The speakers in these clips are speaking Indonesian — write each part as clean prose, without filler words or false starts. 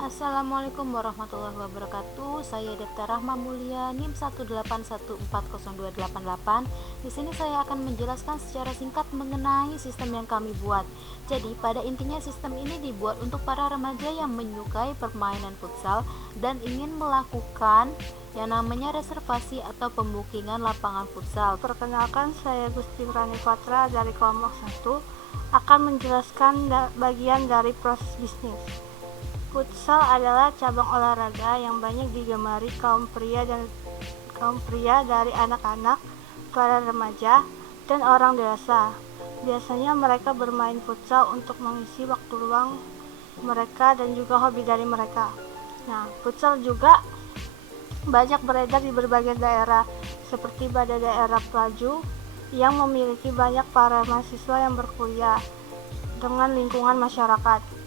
Assalamualaikum warahmatullahi wabarakatuh. Saya Depta Rahma Mulia, NIM 181402888. Di sini saya akan menjelaskan secara singkat mengenai sistem yang kami buat. Jadi, pada intinya sistem ini dibuat untuk para remaja yang menyukai permainan futsal dan ingin melakukan yang namanya reservasi atau pembukingan lapangan futsal. Perkenalkan, saya Gusti Rani Patra dari kelompok 1 akan menjelaskan bagian dari proses bisnis. Futsal adalah cabang olahraga yang banyak digemari kaum pria dari anak-anak, para remaja, dan orang dewasa. Biasanya mereka bermain futsal untuk mengisi waktu luang mereka dan juga hobi dari mereka. Nah, futsal juga banyak beredar di berbagai daerah, seperti pada daerah Pelaju yang memiliki banyak para mahasiswa yang berkuliah dengan lingkungan masyarakat.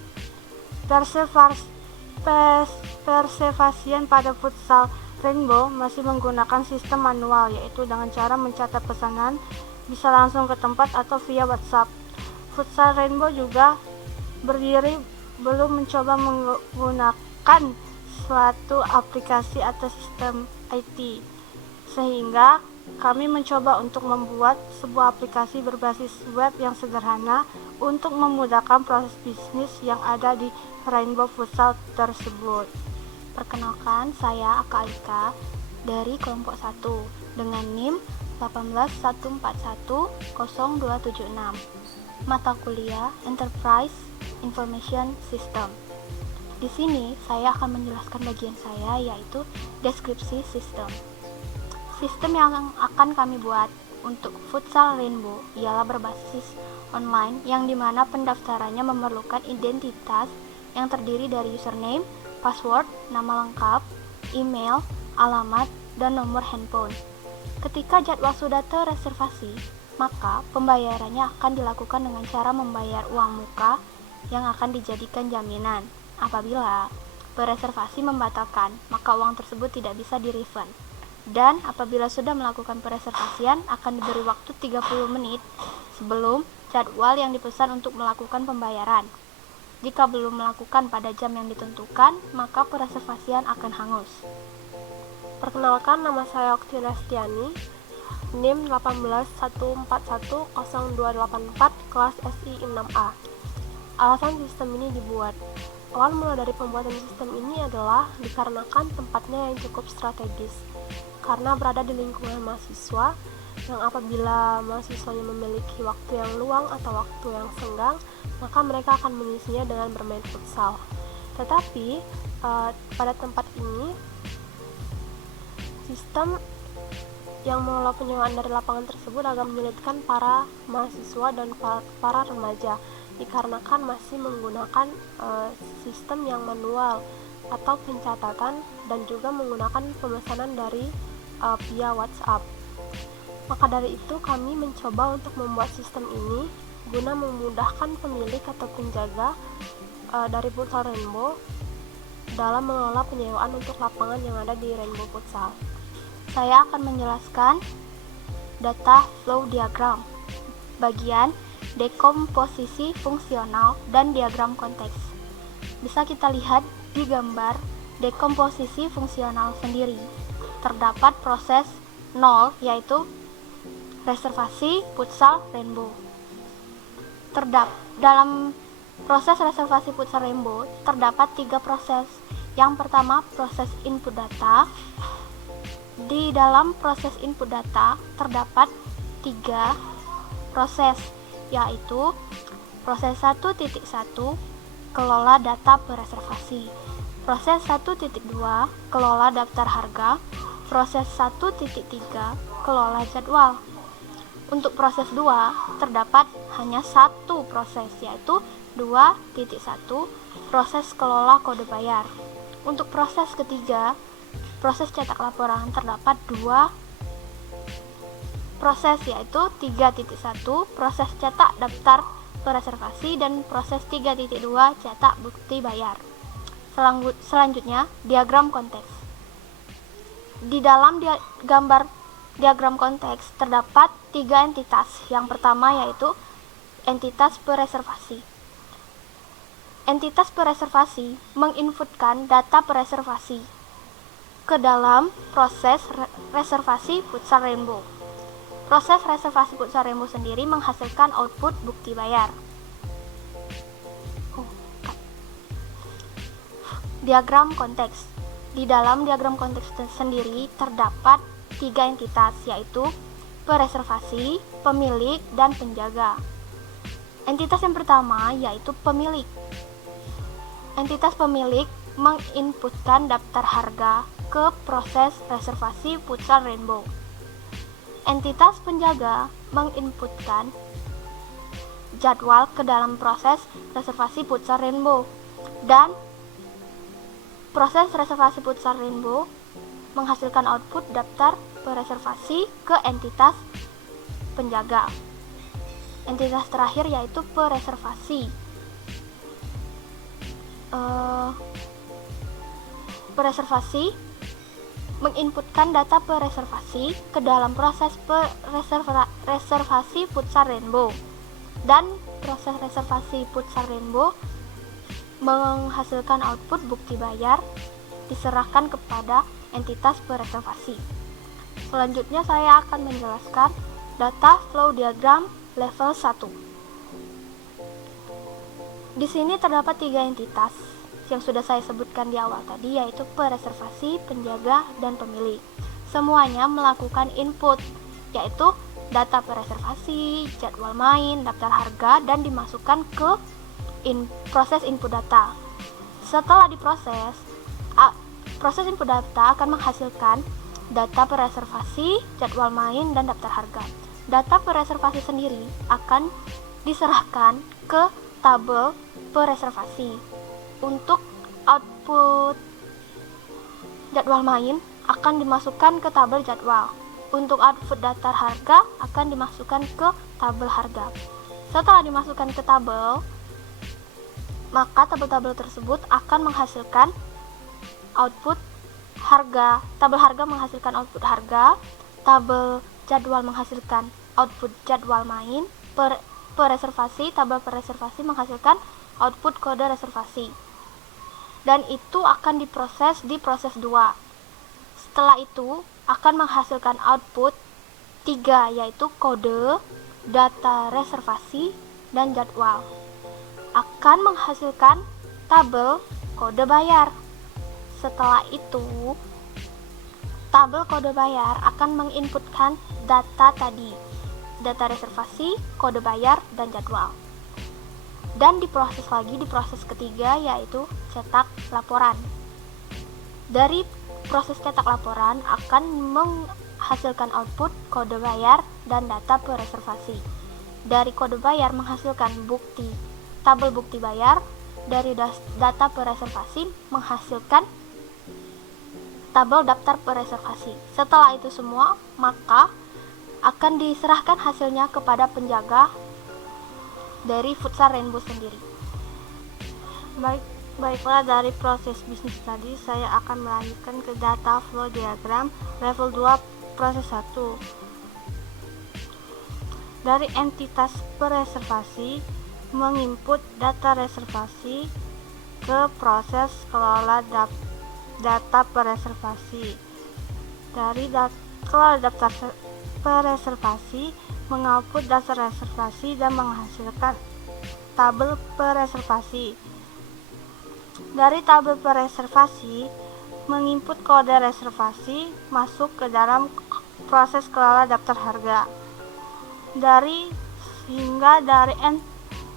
Persevasian pada futsal Rainbow masih menggunakan sistem manual, yaitu dengan cara mencatat pesanan bisa langsung ke tempat atau via WhatsApp. Futsal Rainbow juga berdiri belum mencoba menggunakan suatu aplikasi atau sistem IT, sehingga kami mencoba untuk membuat sebuah aplikasi berbasis web yang sederhana untuk memudahkan proses bisnis yang ada di Rainbow Futsal tersebut. Perkenalkan, saya Aka Alika dari kelompok 1 dengan NIM 181410276. Mata kuliah Enterprise Information System. Di sini saya akan menjelaskan bagian saya, yaitu deskripsi sistem. Sistem yang akan kami buat untuk futsal Rainbow ialah berbasis online, yang dimana pendaftarannya memerlukan identitas yang terdiri dari username, password, nama lengkap, email, alamat, dan nomor handphone. Ketika jadwal sudah terreservasi, maka pembayarannya akan dilakukan dengan cara membayar uang muka yang akan dijadikan jaminan. Apabila pereservasi membatalkan, maka uang tersebut tidak bisa di-refund. Dan apabila sudah melakukan pereservasian, akan diberi waktu 30 menit sebelum jadwal yang dipesan untuk melakukan pembayaran. Jika belum melakukan pada jam yang ditentukan, maka pereservasian akan hangus. Perkenalkan, nama saya Okti Restiani, NIM 181410284, kelas SI 6A. Alasan sistem ini dibuat. Awal mula dari pembuatan sistem ini adalah dikarenakan tempatnya yang cukup strategis, karena berada di lingkungan mahasiswa, yang apabila mahasiswanya memiliki waktu yang luang atau waktu yang senggang, maka mereka akan mengisinya dengan bermain futsal. Tetapi pada tempat ini, sistem yang mengelola penyewaan dari lapangan tersebut agak menyulitkan para mahasiswa dan para remaja, dikarenakan masih menggunakan sistem yang manual atau pencatatan, dan juga menggunakan pemesanan dari via WhatsApp. Maka dari itu kami mencoba untuk membuat sistem ini guna memudahkan pemilik atau penjaga dari futsal Rainbow dalam mengelola penyewaan untuk lapangan yang ada di Rainbow Futsal. Saya akan menjelaskan data flow diagram, bagian dekomposisi fungsional dan diagram konteks. Bisa kita lihat di gambar dekomposisi fungsional sendiri. Terdapat proses 0, yaitu reservasi futsal Rainbow. Dalam proses reservasi futsal Rainbow terdapat 3 proses. Yang pertama, proses input data. Di dalam proses input data terdapat 3 proses, yaitu proses 1.1 kelola data pereservasi, proses 1.2 kelola daftar harga, proses 1.3 kelola jadwal. Untuk proses 2 terdapat hanya satu proses, yaitu 2.1 proses kelola kode bayar. Untuk proses ketiga, proses cetak laporan, terdapat 2 proses, yaitu 3.1 proses cetak daftar pereservasi dan proses 3.2 cetak bukti bayar. Selanjutnya, diagram konteks. Di dalam gambar diagram konteks terdapat 3 entitas. Yang pertama yaitu entitas pereservasi. Entitas pereservasi menginputkan data pereservasi ke dalam proses reservasi futsal Rainbow. Proses reservasi futsal Rainbow sendiri menghasilkan output bukti bayar. Diagram konteks. Di dalam diagram konteks sendiri terdapat 3 entitas, yaitu pereservasi, pemilik, dan penjaga. Entitas yang pertama yaitu pemilik. Entitas pemilik menginputkan daftar harga ke proses reservasi futsal Rainbow. Entitas penjaga menginputkan jadwal ke dalam proses reservasi futsal Rainbow, dan proses reservasi futsal Rainbow menghasilkan output daftar pereservasi ke entitas penjaga. Entitas terakhir yaitu pereservasi. Pereservasi menginputkan data pereservasi ke dalam proses reservasi futsal Rainbow, dan proses reservasi futsal Rainbow menghasilkan output bukti bayar diserahkan kepada entitas pereservasi. Selanjutnya saya akan menjelaskan data flow diagram level 1. Di sini terdapat 3 entitas yang sudah saya sebutkan di awal tadi, yaitu pereservasi, penjaga, dan pemilik. Semuanya melakukan input, yaitu data pereservasi, jadwal main, daftar harga, dan dimasukkan ke proses input data. Setelah diproses, proses input data akan menghasilkan data pereservasi, jadwal main, dan daftar harga. Data pereservasi sendiri akan diserahkan ke tabel pereservasi. Untuk output jadwal main akan dimasukkan ke tabel jadwal. Untuk output daftar harga akan dimasukkan ke tabel harga. Setelah dimasukkan ke tabel, maka tabel-tabel tersebut akan menghasilkan output harga. Tabel harga menghasilkan output harga, tabel jadwal menghasilkan output jadwal main, pereservasi, tabel pereservasi menghasilkan output kode reservasi. Dan itu akan diproses di proses 2. Setelah itu akan menghasilkan output 3, yaitu kode, data reservasi, dan jadwal. Akan menghasilkan tabel kode bayar. Setelah itu, tabel kode bayar akan menginputkan data tadi, data reservasi, kode bayar, dan jadwal. Dan diproses lagi di proses ketiga, yaitu cetak laporan. Dari proses cetak laporan akan menghasilkan output kode bayar dan data pereservasi. Dari kode bayar menghasilkan bukti, tabel bukti bayar. Dari data pereservasi menghasilkan tabel daftar pereservasi. Setelah itu semua, maka akan diserahkan hasilnya kepada penjaga dari futsal Rainbow sendiri. Baiklah, dari proses bisnis tadi saya akan melanjutkan ke data flow diagram level 2 proses 1. Dari entitas pereservasi menginput data reservasi ke proses kelola data pereservasi. Dari kelola daftar pereservasi mengoutput data reservasi dan menghasilkan tabel pereservasi. Dari tabel pereservasi menginput kode reservasi masuk ke dalam proses kelola daftar harga. Dari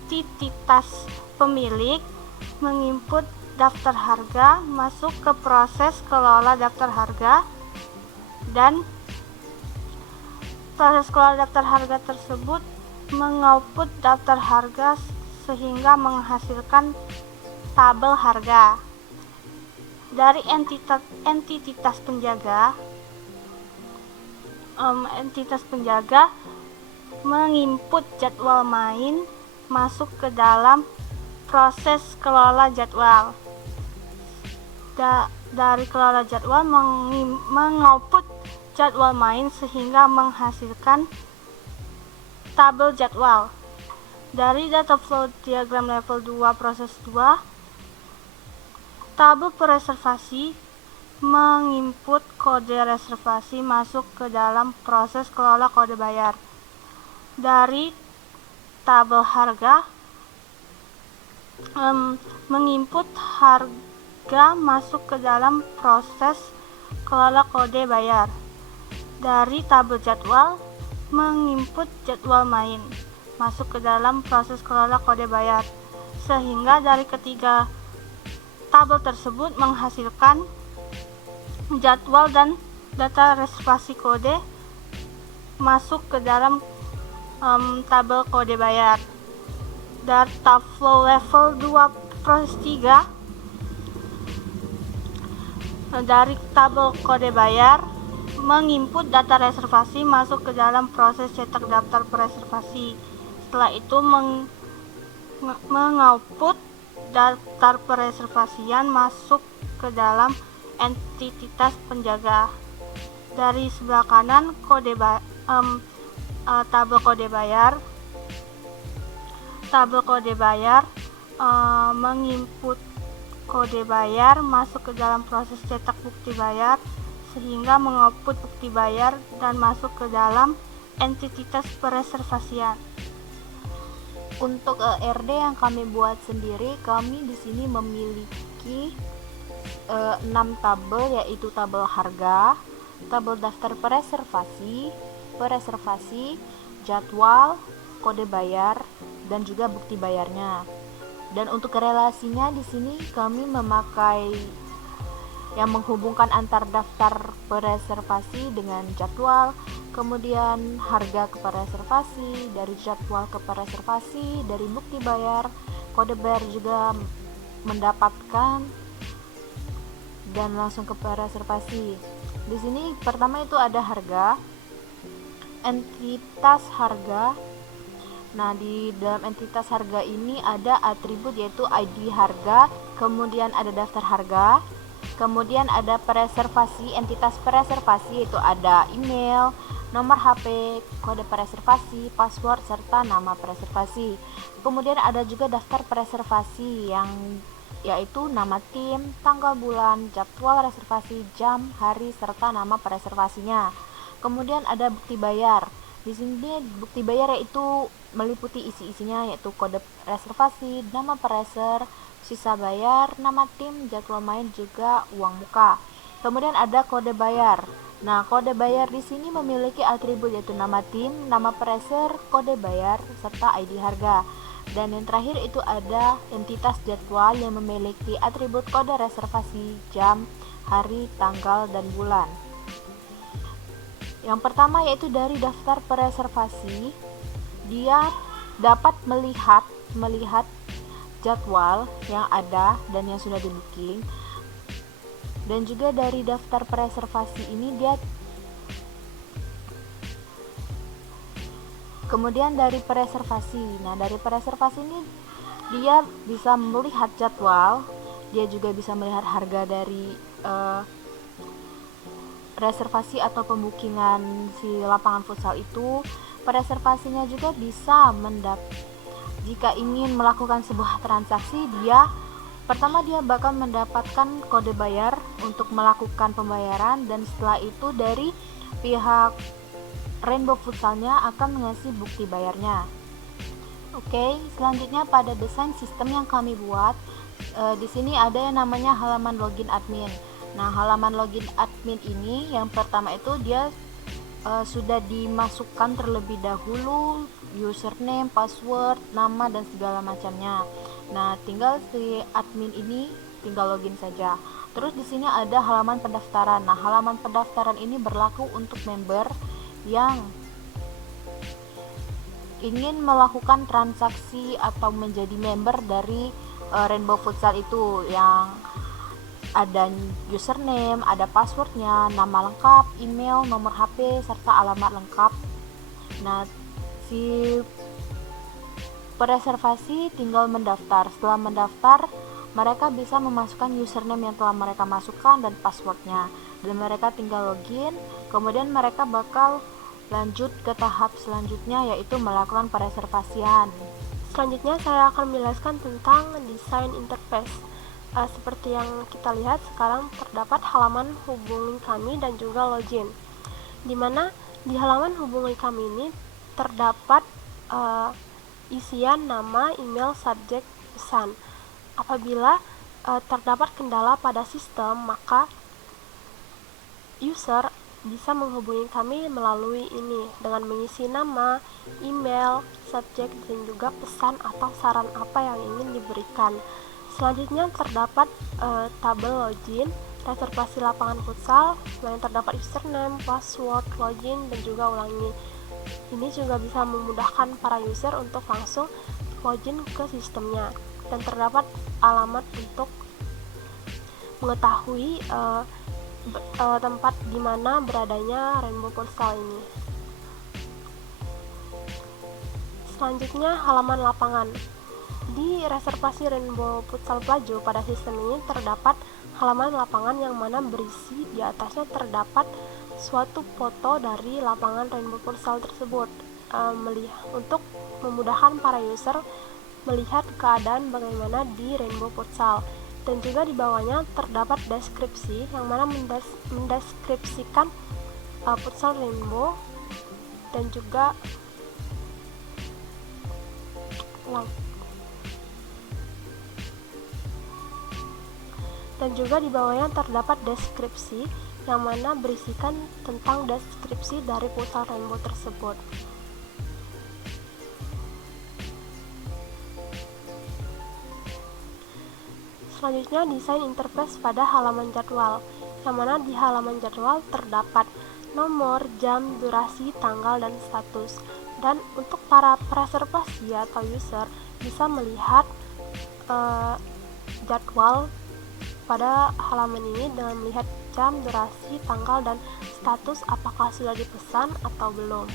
entitas pemilik menginput daftar harga masuk ke proses kelola daftar harga, dan proses kelola daftar harga tersebut mengoutput daftar harga sehingga menghasilkan tabel harga. Dari entitas penjaga, entitas penjaga menginput jadwal main masuk ke dalam proses kelola jadwal. Dari kelola jadwal mengoutput jadwal main sehingga menghasilkan tabel jadwal. Dari data flow diagram level 2 proses 2, tabel pereservasi menginput kode reservasi masuk ke dalam proses kelola kode bayar. Dari tabel harga menginput harga masuk ke dalam proses kelola kode bayar. Dari tabel jadwal menginput jadwal main masuk ke dalam proses kelola kode bayar, sehingga dari ketiga tabel tersebut menghasilkan jadwal dan data reservasi kode masuk ke dalam tabel kode bayar. Data flow level 2 proses 3, dari tabel kode bayar menginput data reservasi masuk ke dalam proses cetak daftar pereservasi. Setelah itu mengoutput daftar pereservasian masuk ke dalam entitas penjaga. Dari sebelah kanan tabel kode bayar. Tabel kode bayar menginput kode bayar masuk ke dalam proses cetak bukti bayar, sehingga mengoutput bukti bayar dan masuk ke dalam entitas pereservasian. Untuk RD yang kami buat sendiri, kami di sini memiliki 6 tabel, yaitu tabel harga, tabel daftar pereservasi, jadwal, kode bayar, dan juga bukti bayarnya. Dan untuk relasinya di sini kami memakai yang menghubungkan antar daftar pereservasi dengan jadwal, kemudian harga ke pereservasi, dari jadwal ke pereservasi, dari bukti bayar, kode bayar juga mendapatkan dan langsung ke pereservasi. Di sini pertama itu ada harga, entitas harga. Nah, di dalam entitas harga ini ada atribut yaitu ID harga, kemudian ada daftar harga, kemudian ada pereservasi, entitas pereservasi yaitu ada email, nomor HP, kode pereservasi, password, serta nama pereservasi. Kemudian ada juga daftar pereservasi yang yaitu nama tim, tanggal bulan, jadwal reservasi, jam, hari, serta nama pereservasinya. Kemudian ada bukti bayar. Di sini bukti bayar yaitu meliputi isi-isinya, yaitu kode reservasi, nama pereser, sisa bayar, nama tim, jadwal main, juga uang muka. Kemudian ada kode bayar. Nah, kode bayar di sini memiliki atribut yaitu nama tim, nama pereser, kode bayar, serta ID harga. Dan yang terakhir itu ada entitas jadwal yang memiliki atribut kode reservasi, jam, hari, tanggal, dan bulan. Yang pertama yaitu dari daftar pereservasi, dia dapat melihat jadwal yang ada dan yang sudah di booking. Dan juga dari daftar pereservasi ini kemudian dari pereservasi. Nah, dari pereservasi ini dia bisa melihat jadwal, dia juga bisa melihat harga dari reservasi atau pembukingan si lapangan futsal itu. Pereservasinya juga bisa jika ingin melakukan sebuah transaksi, pertama dia bakal mendapatkan kode bayar untuk melakukan pembayaran, dan setelah itu dari pihak Rainbow Futsalnya akan mengasih bukti bayarnya. Oke, selanjutnya pada desain sistem yang kami buat, di sini ada yang namanya halaman login admin. Nah, halaman login admin ini yang pertama itu dia sudah dimasukkan terlebih dahulu username, password, nama, dan segala macamnya. Nah, tinggal si admin ini tinggal login saja. Terus di sini ada halaman pendaftaran. Nah, halaman pendaftaran ini berlaku untuk member yang ingin melakukan transaksi atau menjadi member dari Rainbow Futsal itu, yang ada username, ada passwordnya, nama lengkap, email, nomor HP, serta alamat lengkap. Nah, si pereservasi tinggal mendaftar. Setelah mendaftar, mereka bisa memasukkan username yang telah mereka masukkan dan passwordnya, dan mereka tinggal login. Kemudian mereka bakal lanjut ke tahap selanjutnya, yaitu melakukan pereservasian. Selanjutnya saya akan menjelaskan tentang desain interface. Seperti yang kita lihat sekarang terdapat halaman hubungi kami dan juga login, di mana di halaman hubungi kami ini terdapat isian nama, email, subjek, pesan. Apabila terdapat kendala pada sistem, maka user bisa menghubungi kami melalui ini dengan mengisi nama, email, subjek, dan juga pesan atau saran apa yang ingin diberikan. Selanjutnya terdapat tabel login, reservasi lapangan futsal, yang terdapat username, password, login, dan juga ulangi. Ini juga bisa memudahkan para user untuk langsung login ke sistemnya, dan terdapat alamat untuk mengetahui tempat di mana beradanya Rainbow Futsal ini. Selanjutnya halaman lapangan. Di reservasi Rainbow Futsal Plajo pada sistem ini terdapat halaman lapangan yang mana berisi di atasnya terdapat suatu foto dari lapangan Rainbow Futsal tersebut, untuk memudahkan para user melihat keadaan bagaimana di Rainbow Futsal. Dan juga di bawahnya terdapat deskripsi yang mana mendeskripsikan futsal Rainbow dan juga di bawahnya terdapat deskripsi yang mana berisikan tentang deskripsi dari futsal Rainbow tersebut. Selanjutnya desain interface pada halaman jadwal, yang mana di halaman jadwal terdapat nomor, jam, durasi, tanggal, dan status. Dan untuk para pereservasi atau user bisa melihat jadwal pada halaman ini dengan melihat jam, durasi, tanggal, dan status apakah sudah dipesan atau belum.